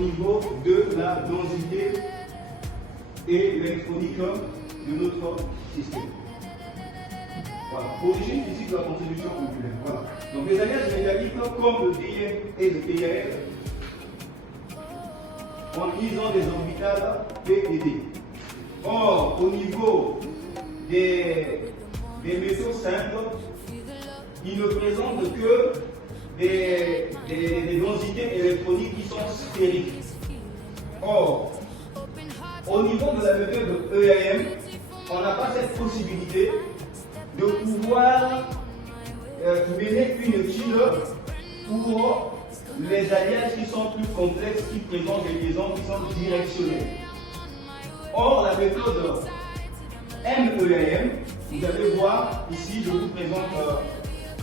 niveau de la densité électronique de notre système. Voilà. Origine physique de la contribution moléculaire. Voilà. Donc les alliages métalliques comme le DIM et le PIL en utilisant des orbitales P et D. Or, au niveau des métaux simples, ils ne présentent que des densités électroniques qui sont stériques. Or, au niveau de la méthode EAM, on n'a pas cette possibilité de pouvoir mener une étude pour les alliages qui sont plus complexes, qui présentent des liaisons qui sont directionnelles. Or, la méthode MEAM, vous allez voir ici, je vous présente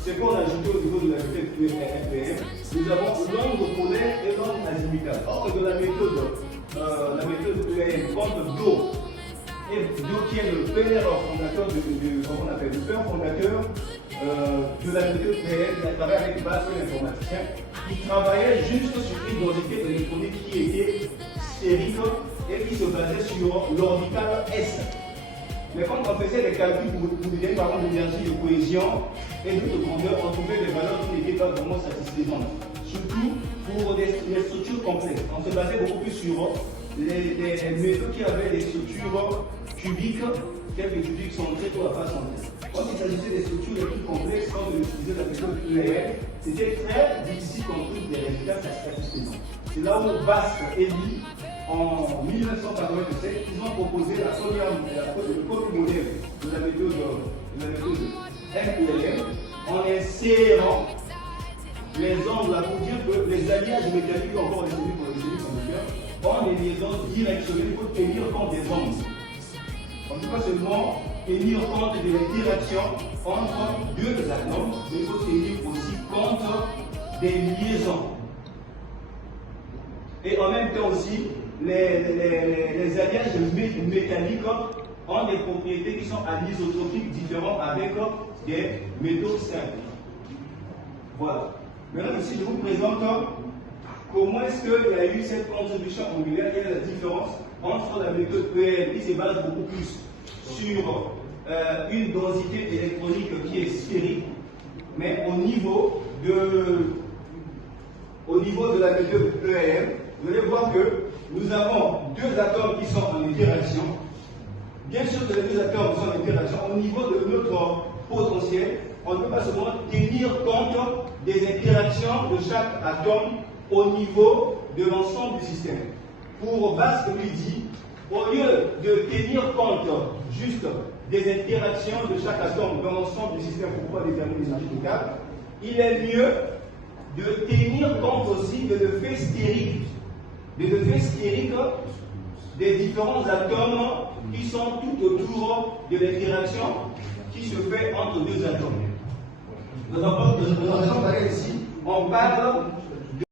ce qu'on a ajouté au niveau de la méthode MEAM. Nous avons l'onde polaire et l'onde azimutale. Or, de la méthode EAM, compte d'eau, et d'eau qui est le père fondateur comment on appelle, le père fondateur de la méthode EAM, qui a travaillé avec base informaticien, qui travaillait juste sur une densité électronique qui était stérique et qui se basait sur l'orbital S. Mais quand on faisait les calculs pour donner par exemple d'énergie, de cohésion et de grandeur, on trouvait des valeurs qui n'étaient pas vraiment satisfaisantes. Surtout pour des structures complexes. On se basait beaucoup plus sur les métaux qui avaient des structures cubiques, telles que cubiques centrées pour la phase centrale. Quand il s'agissait des structures les plus complexes, quand on utilisait la méthode EAM, c'était très difficile qu'on trouve des résultats satisfaisants. C'est là où Basque et Lee, en 1987, ils ont proposé le premier modèle de la méthode MEAM en insérant les angles là pour dire que les alliages métalliques ou encore les semi-conducteurs ont des liaisons directionnelles pour tenir compte des angles. On ne peut pas seulement tenir compte de l'interaction entre deux atomes, mais il faut tenir aussi compte des liaisons. Et en même temps aussi, les alliages métalliques ont des propriétés qui sont anisotropiques différentes avec des métaux simples. Voilà. Maintenant ici, je vous présente comment est-ce qu'il y a eu cette contribution angulaire et la différence entre la méthode EAM qui se base beaucoup plus sur une densité électronique qui est sphérique, mais au niveau de la méthode EAM, vous allez voir que nous avons deux atomes qui sont en interaction. Bien sûr que les deux atomes sont en interaction. Au niveau de notre potentiel, on ne peut pas seulement tenir compte des interactions de chaque atome au niveau de l'ensemble du système. Pour Basque lui dit, au lieu de tenir compte juste des interactions de chaque atome dans l'ensemble du système pour pouvoir déterminer l'énergie totale, il est mieux de tenir compte aussi de l'effet stérique, des différents atomes qui sont tout autour de l'interaction qui se fait entre deux atomes. Dans un exemple ici, on parle